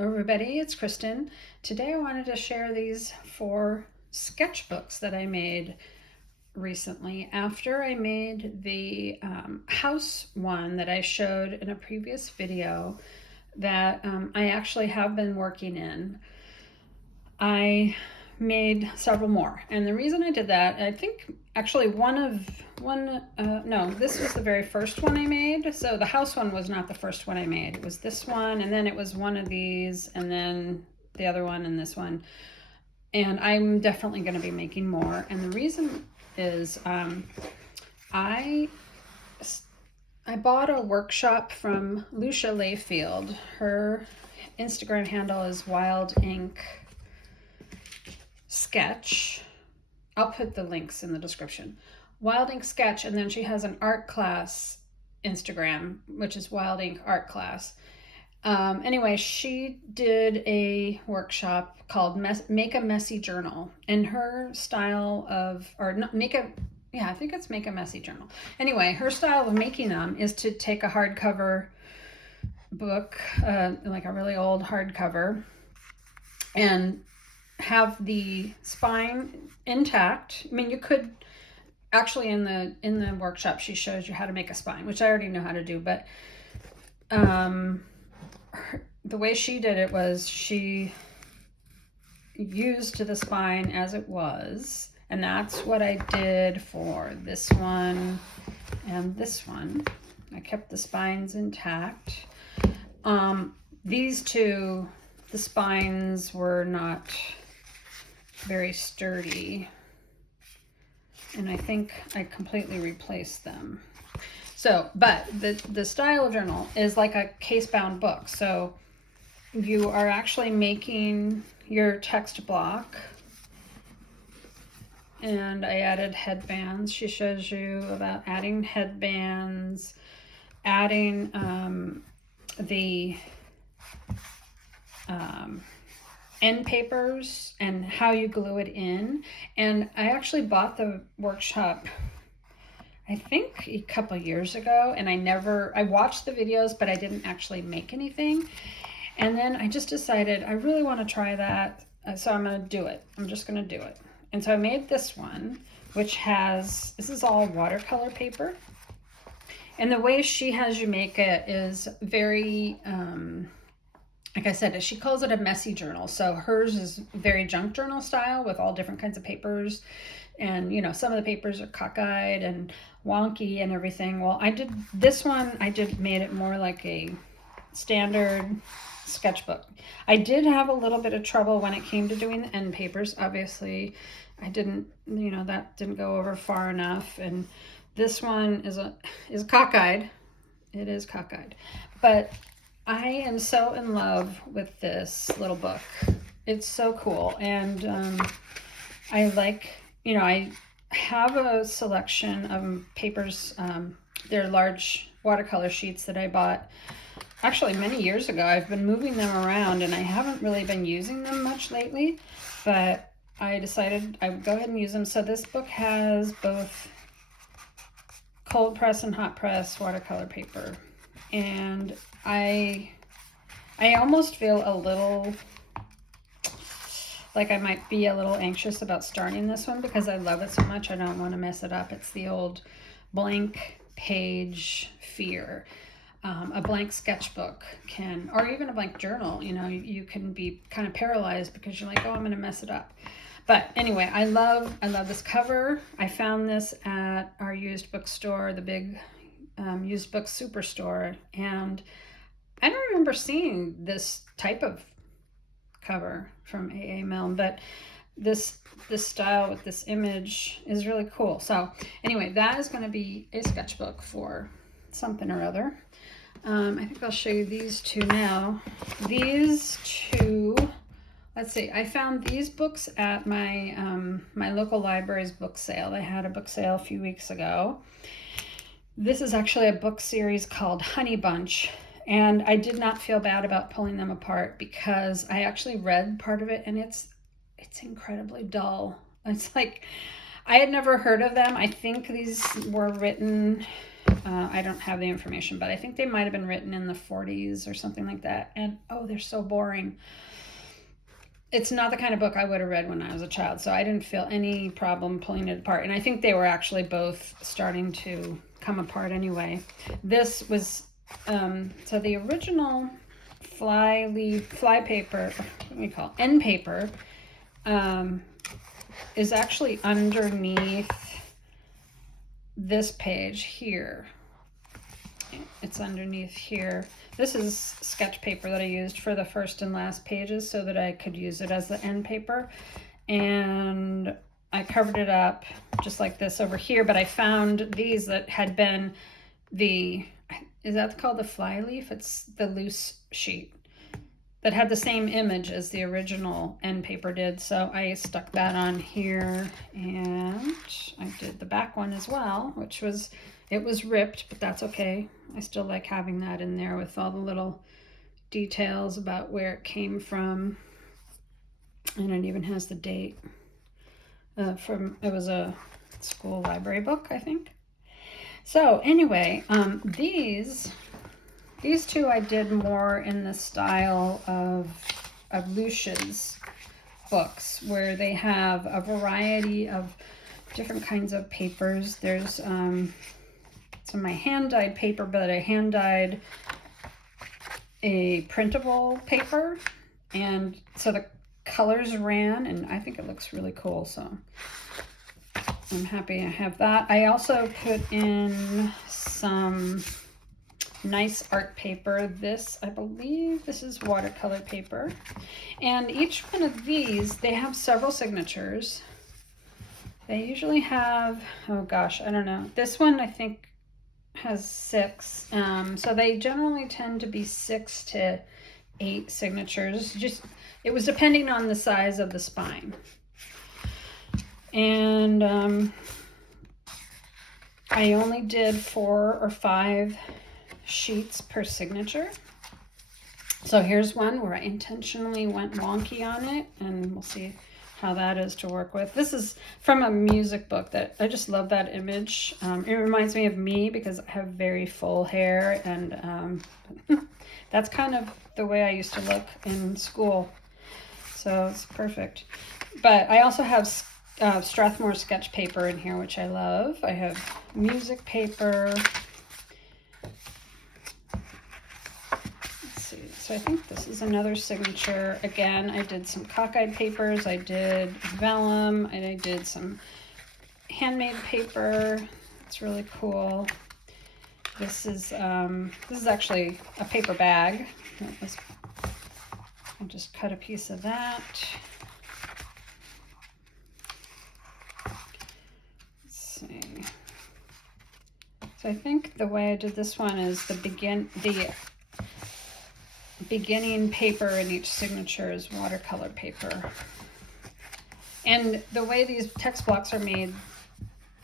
Hello everybody, it's Kristen. Today I wanted to share these 4 sketchbooks that I made recently after I made the house one that I showed in a previous video that I actually have been working in. I made several more, and the reason I did that, I think actually this was the very first one I made. So the house one was not the first one I made. It was this one, and then it was one of these, and then the other one, and this one. And I'm definitely going to be making more. And the reason is I bought a workshop from Lucia Layfield. Her Instagram handle is Wild Ink Sketch. I'll put the links in the description. Wild Ink Sketch, and then she has an art class Instagram, which is Wild Ink Art Class. Anyway, she did a workshop called Make a Messy Journal, and her style of, I think it's Make a Messy Journal. Anyway, her style of making them is to take a hardcover book, like a really old hardcover, and have the spine intact. I mean, you could actually in the workshop she shows you how to make a spine, which I already know how to do, but the way she did it was she used the spine as it was, and that's what I did for this one and this one. I kept the spines intact. These two, the spines were not very sturdy, and I think I completely replaced them. So, but the style of journal is like a case-bound book. So you are actually making your text block, and I added headbands. She shows you about adding headbands, adding the end papers and how you glue it in. And I actually bought the workshop I think a couple years ago, and I watched the videos, but I didn't actually make anything. And then I just decided I really want to try that, so I'm going to do it. I'm just going to do it. And so I made this one, which this is all watercolor paper. And the way she has you make it is very, like I said, she calls it a messy journal. So hers is very junk journal style with all different kinds of papers. And, you know, some of the papers are cockeyed and wonky and everything. Well, I did this one, made it more like a standard sketchbook. I did have a little bit of trouble when it came to doing the end papers. Obviously, that didn't go over far enough. And this one is cockeyed. It is cockeyed. But I am so in love with this little book. It's so cool. And I like, I have a selection of papers. They're large watercolor sheets that I bought actually many years ago. I've been moving them around and I haven't really been using them much lately, but I decided I would go ahead and use them. So this book has both cold press and hot press watercolor paper. And I almost feel a little like I might be a little anxious about starting this one because I love it so much. I don't want to mess it up. It's the old blank page fear. A blank sketchbook or even a blank journal, you can be kind of paralyzed because you're like, oh, I'm going to mess it up. But anyway, I love this cover. I found this at our used bookstore, the big used book superstore, and I don't remember seeing this type of cover from A.A. Milne, but this style with this image is really cool. So anyway, that is going to be a sketchbook for something or other. I think I'll show you these two now. These two, let's see, I found these books at my my local library's book sale. They had a book sale a few weeks ago. This is actually a book series called Honey Bunch, and I did not feel bad about pulling them apart because I actually read part of it, and it's incredibly dull. It's like, I had never heard of them. I think these were written I don't have the information, but I think they might have been written in the 40s or something like that. And oh, they're so boring. It's not the kind of book I would have read when I was a child, so I didn't feel any problem pulling it apart. And I think they were actually both starting to come apart anyway. This was, so the original fly paper, what do we call it? End paper, is actually underneath this page here. It's underneath here. This is sketch paper that I used for the first and last pages so that I could use it as the end paper. And I covered it up just like this over here, but I found these that had been is that called the fly leaf? It's the loose sheet that had the same image as the original end paper did. So I stuck that on here, and I did the back one as well, which was, it was ripped, but that's okay. I still like having that in there with all the little details about where it came from. And it even has the date it was a school library book, I think. So anyway, these two I did more in the style of Lucia's books, where they have a variety of different kinds of papers. There's some of my hand-dyed paper, but I hand-dyed a printable paper, and so the colors ran, and I think it looks really cool, so I'm happy I have that. I also put in some nice art paper. This, I believe this is watercolor paper, and each one of these, they have several signatures. They usually have, oh gosh, I don't know, this one I think has 6, so they generally tend to be 6 to 8 signatures. Just, it was depending on the size of the spine. And I only did 4 or 5 sheets per signature. So here's one where I intentionally went wonky on it, and we'll see how that is to work with. This is from a music book that I just love that image. It reminds me of me because I have very full hair, and that's kind of the way I used to look in school. So it's perfect. But I also have Strathmore sketch paper in here, which I love. I have music paper. Let's see. So I think this is another signature. Again, I did some cockeyed papers. I did vellum, and I did some handmade paper. It's really cool. This is actually a paper bag. I'll just cut a piece of that. Let's see. So I think the way I did this one is the beginning paper in each signature is watercolor paper. And the way these text blocks are made,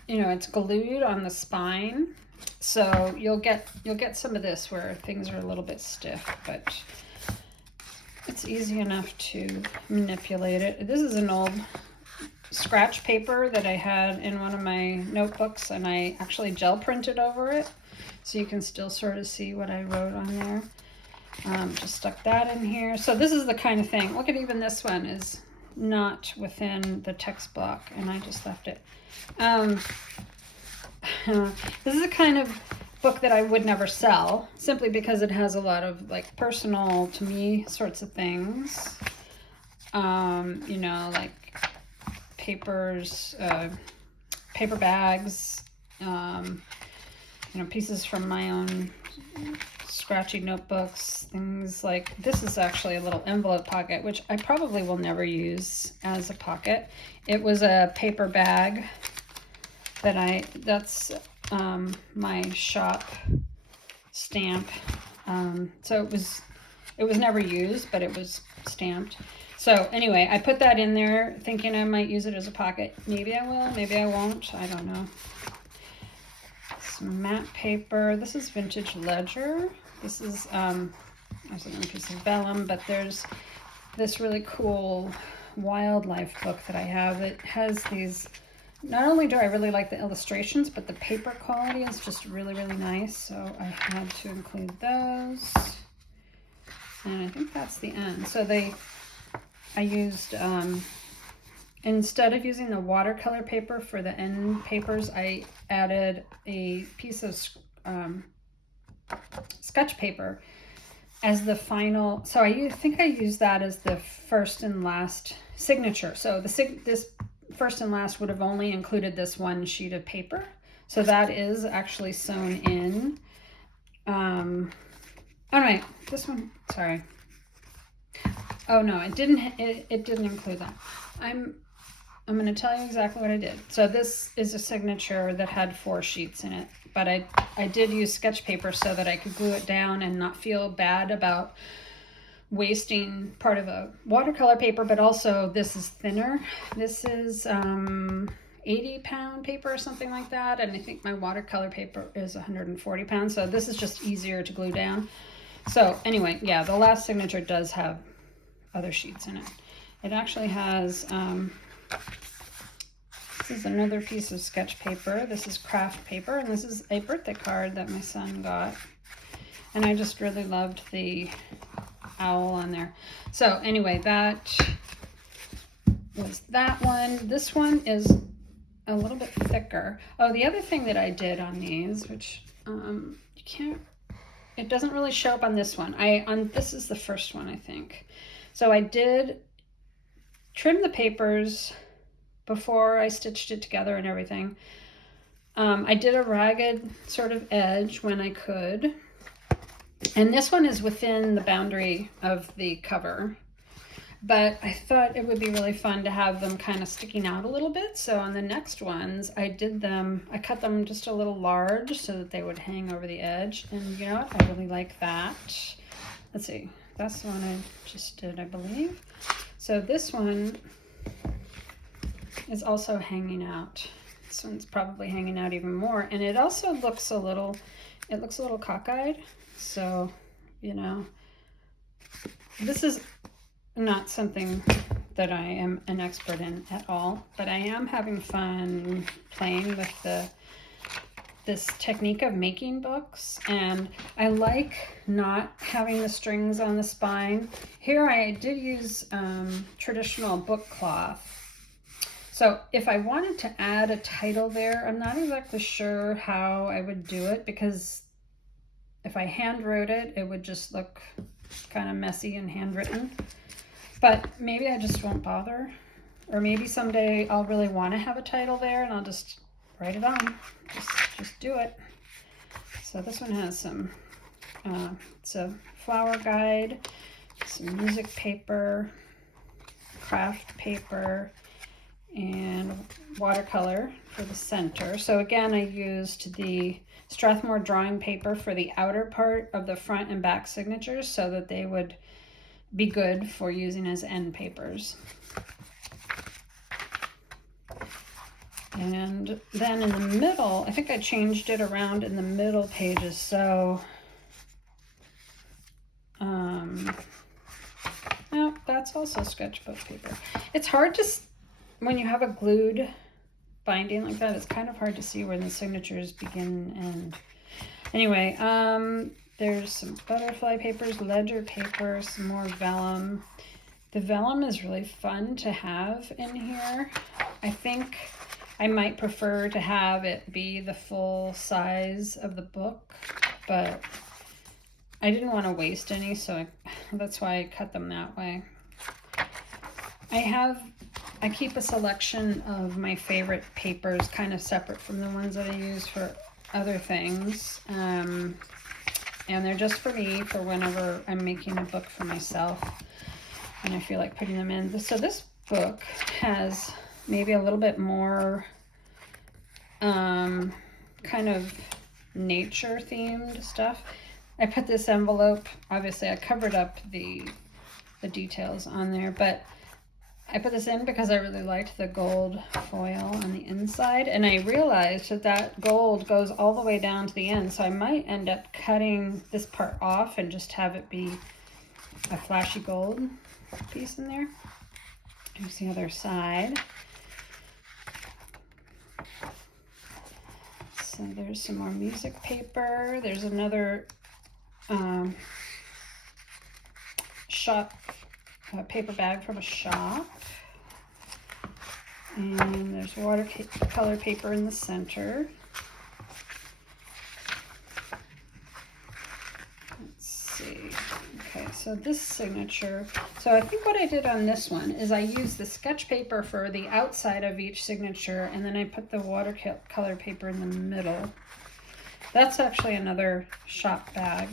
you know, it's glued on the spine. So you'll get some of this where things are a little bit stiff, but it's easy enough to manipulate it. This is an old scratch paper that I had in one of my notebooks, and I actually gel printed over it, so you can still sort of see what I wrote on there. Just stuck that in here. So this is the kind of thing. Look at, even this one is not within the text block, and I just left it. This is a kind of book that I would never sell, simply because it has a lot of like personal to me sorts of things. You know, like papers, paper bags, you know, pieces from my own scratchy notebooks, things like this. Is actually a little envelope pocket, which I probably will never use as a pocket. It was a paper bag that that's my shop stamp. So it was never used, but it was stamped. So anyway, I put that in there thinking I might use it as a pocket. Maybe I will, maybe I won't, I don't know. Some matte paper. This is vintage ledger. This is there's another piece of vellum, but there's this really cool wildlife book that I have. It has these not only do I really like the illustrations, but the paper quality is just really, really nice. So I had to include those. And I think that's the end. So I used, instead of using the watercolor paper for the end papers, I added a piece of sketch paper as the final. So I think I used that as the first and last signature. So this first and last would have only included this one sheet of paper. So that is actually sewn in. Oh no, this one, sorry. Oh no, it didn't include that. I'm going to tell you exactly what I did. So this is a signature that had 4 sheets in it, but I did use sketch paper so that I could glue it down and not feel bad about wasting part of a watercolor paper, but also this is thinner. This is 80-pound paper or something like that, and I think my watercolor paper is 140 pounds, so this is just easier to glue down. So anyway, yeah, the last signature does have other sheets in it. It actually has, this is another piece of sketch paper. This is craft paper, and this is a birthday card that my son got. And I just really loved the owl on there. So anyway, that was that one. This one is a little bit thicker. Oh, the other thing that I did on these, which you can't, it doesn't really show up on this one. This is the first one, I think. So I did trim the papers before I stitched it together and everything. I did a ragged sort of edge when I could. And this one is within the boundary of the cover. But I thought it would be really fun to have them kind of sticking out a little bit. So on the next ones, I cut them just a little large so that they would hang over the edge. And you know what? I really like that. Let's see. That's the one I just did, I believe. So this one is also hanging out. This one's probably hanging out even more. And it also looks a little cockeyed. So, you know, this is not something that I am an expert in at all, but I am having fun playing with this technique of making books, and I like not having the strings on the spine. Here I did use traditional book cloth. So if I wanted to add a title there, I'm not exactly sure how I would do it, because if I hand wrote it, it would just look kind of messy and handwritten. But maybe I just won't bother. Or maybe someday I'll really want to have a title there and I'll just write it on. Just do it. So this one has some, it's a flower guide, some music paper, craft paper, and watercolor for the center. So again, I used the Strathmore drawing paper for the outer part of the front and back signatures so that they would be good for using as end papers. And then in the middle, I think I changed it around in the middle pages. So, no, that's also sketchbook paper. It's hard to, when you have a glued binding like that, it's kind of hard to see where the signatures begin and end. Anyway, there's some butterfly papers, ledger paper, some more vellum. The vellum is really fun to have in here. I think I might prefer to have it be the full size of the book, but I didn't want to waste any, so that's why I cut them that way. I keep a selection of my favorite papers kind of separate from the ones that I use for other things. And they're just for me for whenever I'm making a book for myself and I feel like putting them in. So this book has maybe a little bit more kind of nature themed stuff. I put this envelope, obviously I covered up the details on there, but I put this in because I really liked the gold foil on the inside, and I realized that gold goes all the way down to the end, so I might end up cutting this part off and just have it be a flashy gold piece in there. Here's the other side. there's some more music paper. There's another shop paper bag from a shop. And there's watercolor paper in the center. Let's see. Okay, so this signature. So I think what I did on this one is I used the sketch paper for the outside of each signature, and then I put the watercolor paper in the middle. That's actually another shop bag.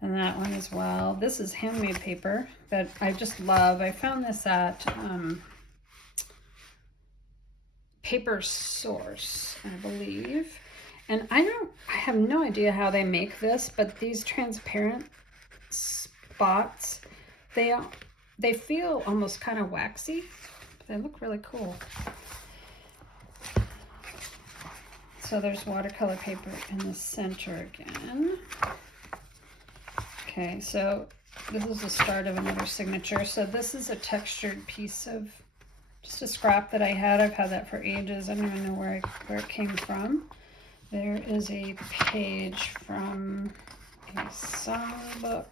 And that one as well. This is handmade paper that I just love. I found this at Paper Source, I believe. And I have no idea how they make this, but these transparent spots, they feel almost kind of waxy. They look really cool. So there's watercolor paper in the center again. Okay, so this is the start of another signature. So this is a textured piece of just a scrap that I had. I've had that for ages. I don't even know where it came from. There is a page from a songbook.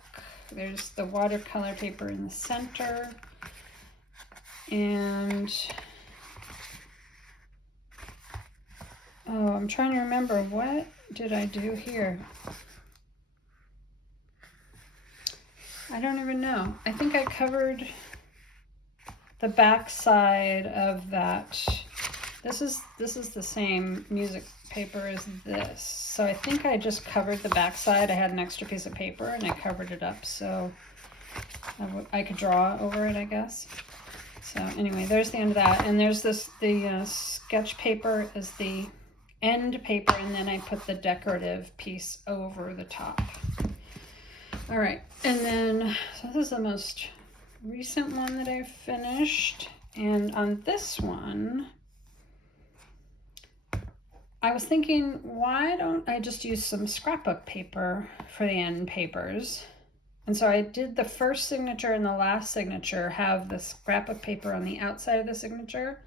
There's the watercolor paper in the center. And oh, I'm trying to remember, what did I do here? I don't even know. I think I covered the back side of that. This is the same music paper as this. So I think I just covered the back side. I had an extra piece of paper and I covered it up so I could draw over it, I guess. So anyway, there's the end of that. And there's the sketch paper is the end paper, and then I put the decorative piece over the top. All right, and then, so this is the most recent one that I've finished. And on this one, I was thinking, why don't I just use some scrapbook paper for the end papers? And so I did the first signature and the last signature have the scrapbook paper on the outside of the signature.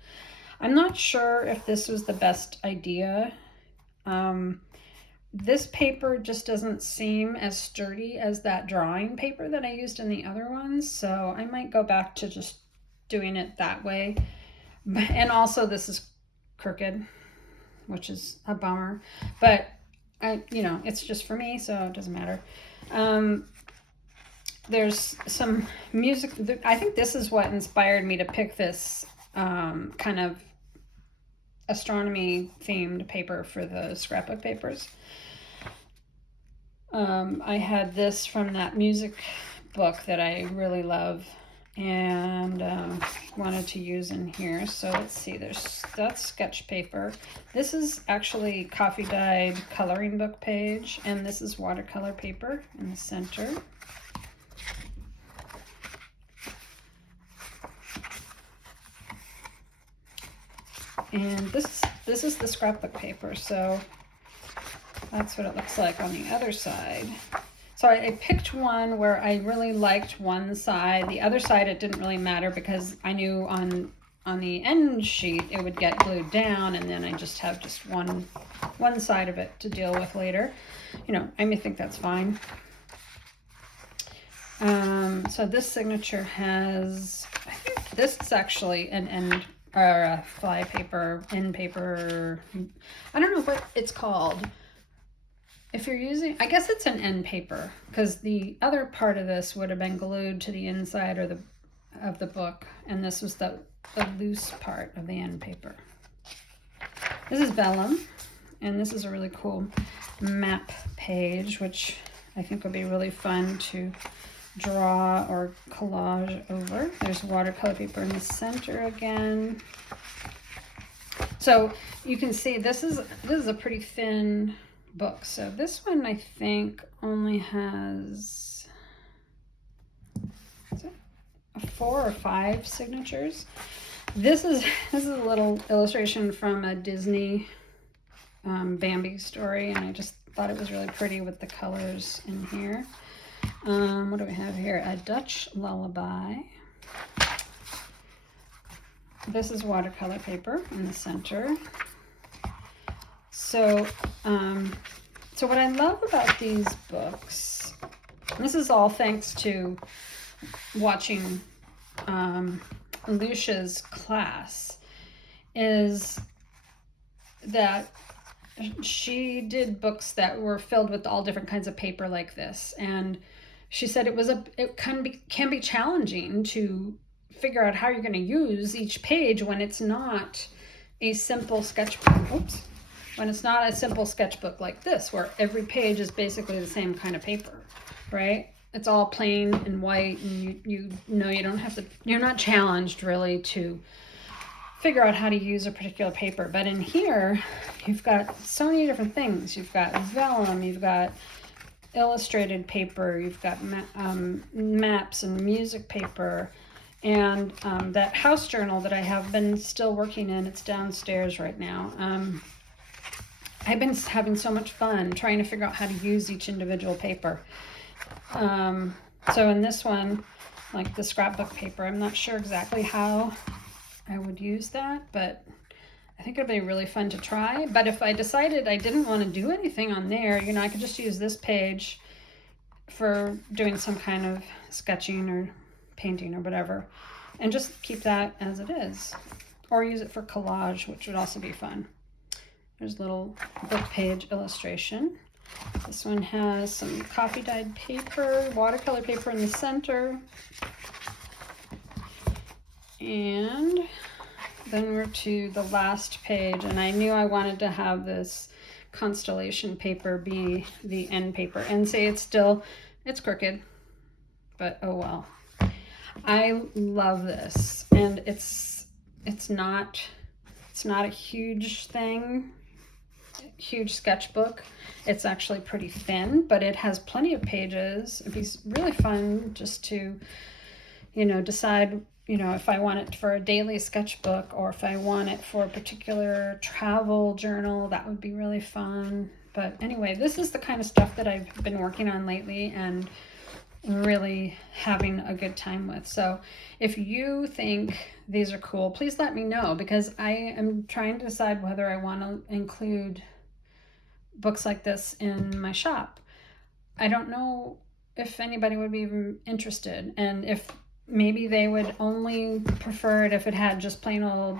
I'm not sure if this was the best idea. This paper just doesn't seem as sturdy as that drawing paper that I used in the other ones, so I might go back to just doing it that way. And also this is crooked, which is a bummer, but it's just for me, so it doesn't matter. There's some music. I think this is what inspired me to pick this kind of astronomy themed paper for the scrapbook papers. I had this from that music book that I really love and wanted to use in here. So let's see, that's sketch paper. This is actually coffee dyed coloring book page, and this is watercolor paper in the center. And this is the scrapbook paper, so that's what it looks like on the other side. So I picked one where I really liked one side. The other side, it didn't really matter because I knew on the end sheet it would get glued down, and then I just have just one side of it to deal with later. I may think that's fine. So this signature has, I think this is actually an end or a fly paper, end paper. I don't know what it's called. If you're using, I guess it's an end paper, because the other part of this would have been glued to the inside of the book, and this was the loose part of the end paper. This is vellum, and this is a really cool map page, which I think would be really fun to draw or collage over. There's watercolor paper in the center again. So you can see this is a pretty thin book. So this one I think only has 4 or 5 signatures. This is a little illustration from a Disney Bambi story, and I just thought it was really pretty with the colors in here. What do we have here? A Dutch lullaby. This is watercolor paper in the center. So, so what I love about these books, and this is all thanks to watching Lucia's class, is that she did books that were filled with all different kinds of paper like this, and she said it can be challenging to figure out how you're going to use each page when it's not a simple sketchbook. Oops. When it's not a simple sketchbook like this, where every page is basically the same kind of paper, right? It's all plain and white, and you know you don't have to, you're not challenged really to figure out how to use a particular paper. But in here, you've got so many different things. You've got vellum, you've got illustrated paper, you've got maps and music paper, and that house journal that I have been still working in, it's downstairs right now. I've been having so much fun trying to figure out how to use each individual paper. So in this one, like the scrapbook paper, I'm not sure exactly how I would use that, but I think it'd be really fun to try. But if I decided I didn't want to do anything on there, you know, I could just use this page for doing some kind of sketching or painting or whatever, and just keep that as it is, or use it for collage, which would also be fun. There's a little book page illustration. This one has some coffee dyed paper, watercolor paper in the center. And then we're to the last page, and I knew I wanted to have this constellation paper be the end paper. And say it's crooked, but oh well. I love this, and it's not a huge thing, huge sketchbook. It's actually pretty thin, but it has plenty of pages. It'd be really fun just to, you know, decide, you know, if I want it for a daily sketchbook or if I want it for a particular travel journal. That would be really fun. But anyway, this is the kind of stuff that I've been working on lately and really having a good time with. So if you think these are cool, please let me know, because I am trying to decide whether I want to include books like this in my shop. I don't know if anybody would be even interested, and if maybe they would only prefer it if it had just plain old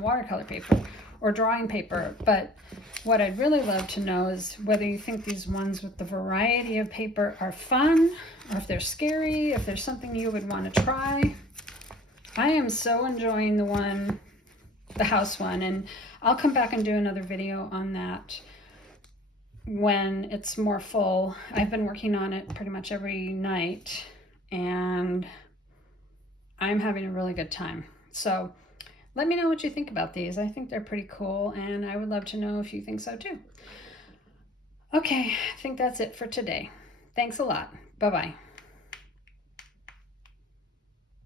watercolor paper or drawing paper. But what I'd really love to know is whether you think these ones with the variety of paper are fun, or if they're scary, if there's something you would want to try. I am so enjoying the house one, and I'll come back and do another video on that when it's more full. I've been working on it pretty much every night, and I'm having a really good time. So let me know what you think about these. I think they're pretty cool, and I would love to know if you think so too. Okay, I think that's it for today. Thanks a lot. Bye-bye.